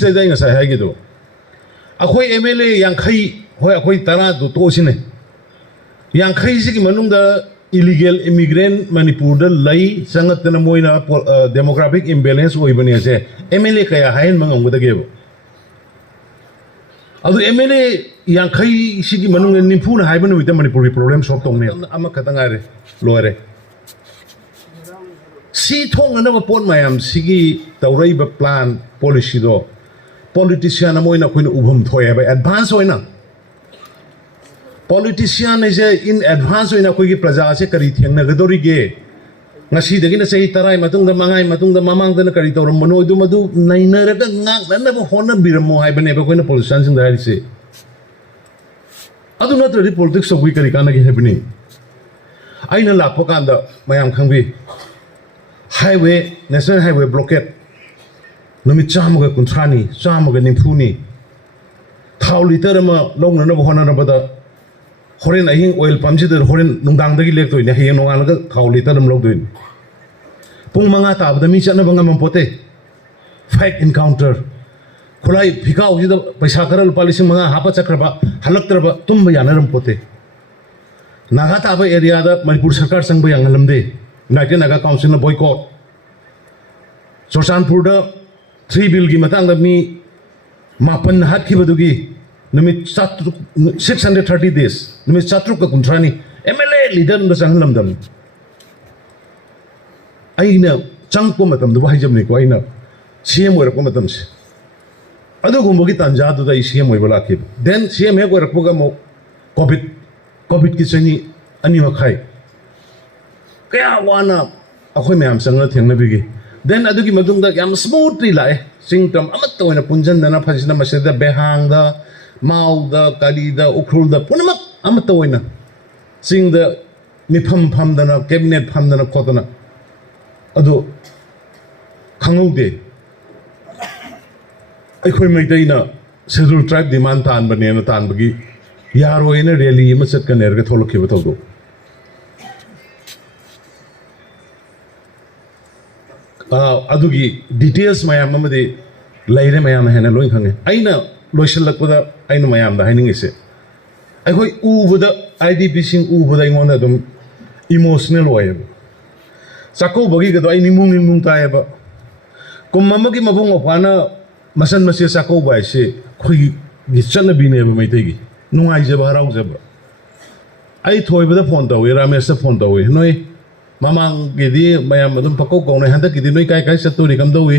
ꯁꯤꯗꯩꯗ ꯑꯩ ꯉꯁꯥꯏ ꯍꯥꯏꯒꯤꯗꯣ ꯑꯩꯈꯣꯏ MLA ꯌꯥꯡꯈꯩ ꯍꯣꯏ ꯑꯩꯈꯣꯏ ꯇꯔꯥꯗꯣ ꯇꯣꯛꯑꯁꯤꯅꯦ ꯌꯥꯡꯈꯩꯁꯤꯒꯤ ꯃꯅꯨꯡꯗ ꯏꯂꯤꯒꯦꯜ ꯏꯃꯤꯒ꯭ꯔꯦꯟ ꯃꯅꯤꯄꯨꯔꯗ ꯂꯩ ꯆꯪꯉꯛꯇꯅ ꯃꯣꯏꯅ ꯗꯦꯃꯣꯒ꯭ꯔꯥꯐꯤꯛ ꯏꯝꯕꯦꯂꯦꯟꯁ ꯑꯣꯏꯕꯅꯦꯁꯦ MLA ꯀꯌꯥ ꯍꯥꯏꯍꯟꯕ ꯉꯝꯒꯗꯒꯦꯕ ꯑꯗꯨ MLA ꯌꯥꯡꯈꯩꯁꯤꯒꯤ ꯃꯅꯨꯡꯗ ꯅꯤꯝꯐꯨꯅ ꯍꯥꯏꯕ ꯅꯨꯃꯤꯠꯇ ꯃꯅꯤꯄꯨꯔꯒꯤ ꯄ꯭ꯔꯣꯕ꯭ꯂꯦꯝ ꯁꯣꯜꯕ ꯇꯧꯅꯤ ꯑꯃꯈꯛꯇ ꯉꯥꯏꯔꯦ ꯂꯣꯏꯔꯦ ꯁꯤ ꯊꯣꯛꯅꯅꯕ ꯄꯣꯠ ꯃꯌꯥꯝꯁꯤꯒꯤ ꯇꯧꯔꯛꯏꯕ ꯄ꯭ꯂꯥꯟ ꯄꯣꯂꯤꯁꯤꯗꯣ ꯄꯣꯂꯤꯇꯤꯁꯤꯌꯥꯟ ꯑꯃ ꯑꯣꯏꯅ ꯑꯩꯈꯣꯏꯅ ꯎꯐꯝ ꯊꯣꯛꯑꯦꯕ ꯑꯦꯗꯚꯥꯟꯁ ꯑꯣꯏꯅ ꯄꯣꯂꯤꯇꯤꯁꯤꯌꯥꯟ ꯍꯥꯏꯁꯦ ꯏꯟ ꯑꯦꯗꯚꯥꯟꯁ ꯑꯣꯏꯅ ꯑꯩꯈꯣꯏꯒꯤ ꯄ꯭ꯔꯖꯥꯁꯦ ꯀꯔꯤ ꯊꯦꯡꯅꯒꯗꯧꯔꯤꯒꯦ ꯉꯁꯤꯗꯒꯤꯅ ꯆꯍꯤ 10 ꯃꯇꯨꯡꯗ 5 ꯃꯇꯨꯡꯗ ꯃꯃꯥꯡꯗꯅ ꯀꯔꯤ ꯇꯧꯔꯝꯕꯅꯣ ꯑꯗꯨ ꯃꯗꯨ ꯅꯩꯅꯔꯒ ꯉꯥꯛꯅꯅꯕ ꯍꯣꯠꯅꯕꯤꯔꯝꯃꯣ ꯍꯥꯏꯕꯅꯦꯕ ꯑꯩꯈꯣꯏꯅ ꯄꯣꯂꯤꯇꯤꯁꯤꯌꯥꯟꯁꯤꯡꯗ ꯍꯥꯏꯔꯤꯁꯦ ꯑꯗꯨ ꯅꯠꯇ꯭ꯔꯗꯤ ꯄꯣꯂꯤꯇꯤꯛꯁ ꯇꯧꯕꯒꯤ ꯀꯔꯤ ꯀꯥꯟꯅꯒꯦ ꯍꯥꯏꯕꯅꯤ ꯑꯩꯅ ꯂꯥꯛꯄ ꯀꯥꯟꯗ ꯃꯌꯥꯝ ꯈꯪꯕꯤ हाईवे नेशनल हाईवे ब्लॉकेट नुमित 150 190 थाव लीटर अमा लौननब होननबदा होरेन अहिंग ऑयल पंपसिद होरेन नुंगांगदगी लेक्तोइने हयें नोंगानगा थाव लीटर अम लौदोइन पुंग 5 ताबदा मी चनबा ngam पोते फाइट एनकाउंटर खुलाई फिकाउ जिदा पैसा खरा लुपा 5,000 हापा चक्रबा हलक्त्रबा तुम यानरम पोते नागा ताबा एरिया दा मणिपुर सरकार संग यांगलमदे United Naga Council boycott Churachandpur 3 bill की मतंग मी मापन हाथखिबदुगी नुमित 630 days नुमित 730 MLA लीडर न संगलमदम अइना चंगपो मतम दु हाइजमनिको अइना CM ओरको मतम से अदुगुमबगी तंजा दुदा CM ओइबा लाखि देन CM हे ओरकोगा मो कोविड की चनी अनि मखाई कया वाना अखोय मैम संग थेंगनबिगी देन अदुगी मदुंगदा याम स्मूथली लाए सिंगटम अमत तोइना पुंजनदना फजिना मसेदा बेहांगदा माउदा कालीदा उखरुलदा पुनमक अमत तोइना सिंगदा मिफम फमदना कैबिनेट फमदना खोतना अदु खंगौदे अखोय मैदैना शेड्यूल ट्राइब डिमांड तानबनेना तानबगी यारोइना रैली अमा चटकनेरगा थोलखिबा थौदो अदुगी डिटेल्स मयाम अमदि लेire मयाम हेना लोइ खंगे आइना लोइसलकपदा आइना मयाम दा हाइनिंगिसे अखोय उबदा IDP सिंग उबदा इंगोंदा दम इमोशनल ओयब चाको बगी गदो आई निमुंग तायबा कुममगी मबुंग ओफाना मसन मसे चाको बाइसे खोई गिचन बिनेबा मैतेगी नुंगाइजबा हराउजबा आई थोइबदा फोन तवे रमेशदा फोन तवे नोय मामांग गिदी मयाम अदुम पको कौने हंदक गिदी नोय काय काय चतुरी कमदोवी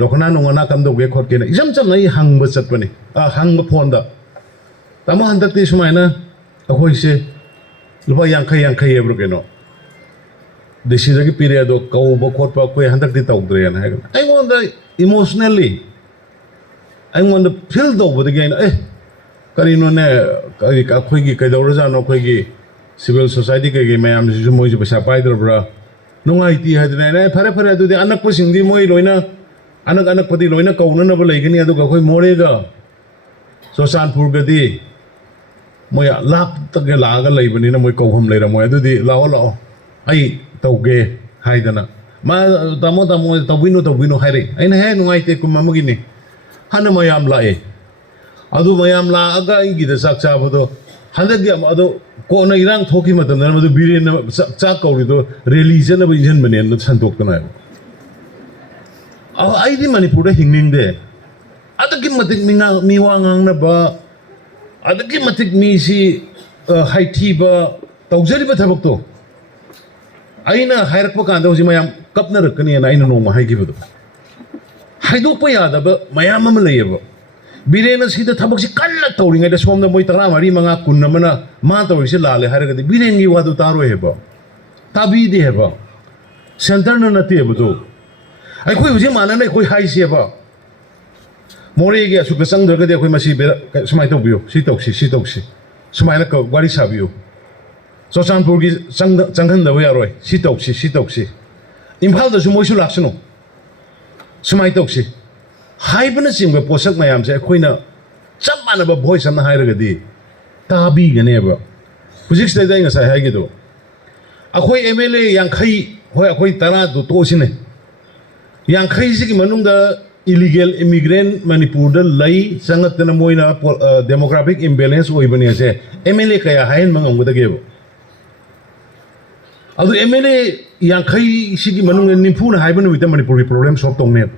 दखना नुंगना कमदोगे खोटकेना इजम चम नई हंगब चतपने हंगब फोनदा तमो हंदकती सुमायना अखोइसे लुपा यांखै एब्रो केनो दिसिदगी पीरियड कौब खोटपा कोई हंदकती तौद्रेना हायगन आइगोंदा इमोशनली आइगोंदा फील तौबदगी आइना करिनोने करि अखोइगी कैदौरजानो अखोइगी सिविल सोसाइटी कई मैम से मोई पैसा पाइद्रब्रा नुंगाइती हाइदने फरे फरे अदुदि अनकपसिंगदि मोई लोइना अनकपदि लोइना कौननब लेगनी अदुगा अखोइ मोरेगा चोरचानपुरगदि मोई लाख तक लागा लेबनिना मोई कौहम लेरमोय अदुदि लाओ लाओ आई तौगे हाइदना मा तमो तौबिनो हाइरे आइना हे नुंगाइते कुममगिनि हाना मयाम लाए अदु मयाम लागा इगिदा चाक चाबदो हंदगी अदो कोना इरांग थोकी मतम मदु बिरेन चाक कौरिदो रैली जनब इंजन बने न संतोक्तना आइदि मणिपुर हिंगनिंगदे अदगी मतिक मिवांगांगनबा अदगी मतिक मीसी हाइथीबा तौजरिबा थबकतो आइना हाइरकपा कांदा होजि मयाम कपनरकनी आइना नोंमा हाइगिबदो हाइदोकपा यादबा मयाम अमा लैयबा Biren sida thabak si kanna tawringa da somna moi 10 kun namana ma tawri se lale haragadi Biren gi wadu taro heba tabi de heba center na nati hebdo ai khoi huje mana nai khoi hai se ba more gi asu kasang daga de khoi masi sumai tawbiyo si tawsi sumai na ka wari sabiyo Chochanpur gi changhan da ya roi si tawsi Imphal da su moi su laksano sumai tawsi हाइबना सिंग पोषक ma'am से अखोइना चप मानब voice अमना हाइरगदी ताबीगनेबा हुजिक्सदा ngasa हाइगिदो अखोइ MLA यांखै होय अखोइ 10 दो तोसिने यांखै सिगी मनुंगदा illegal immigrant Manipur da lay sangat na moina demographic imbalance oi bani ase MLA kaya hain mangam gada gebo adu MLA yang khai sigi manung nimpu na haiban with Manipur problem solve tong ne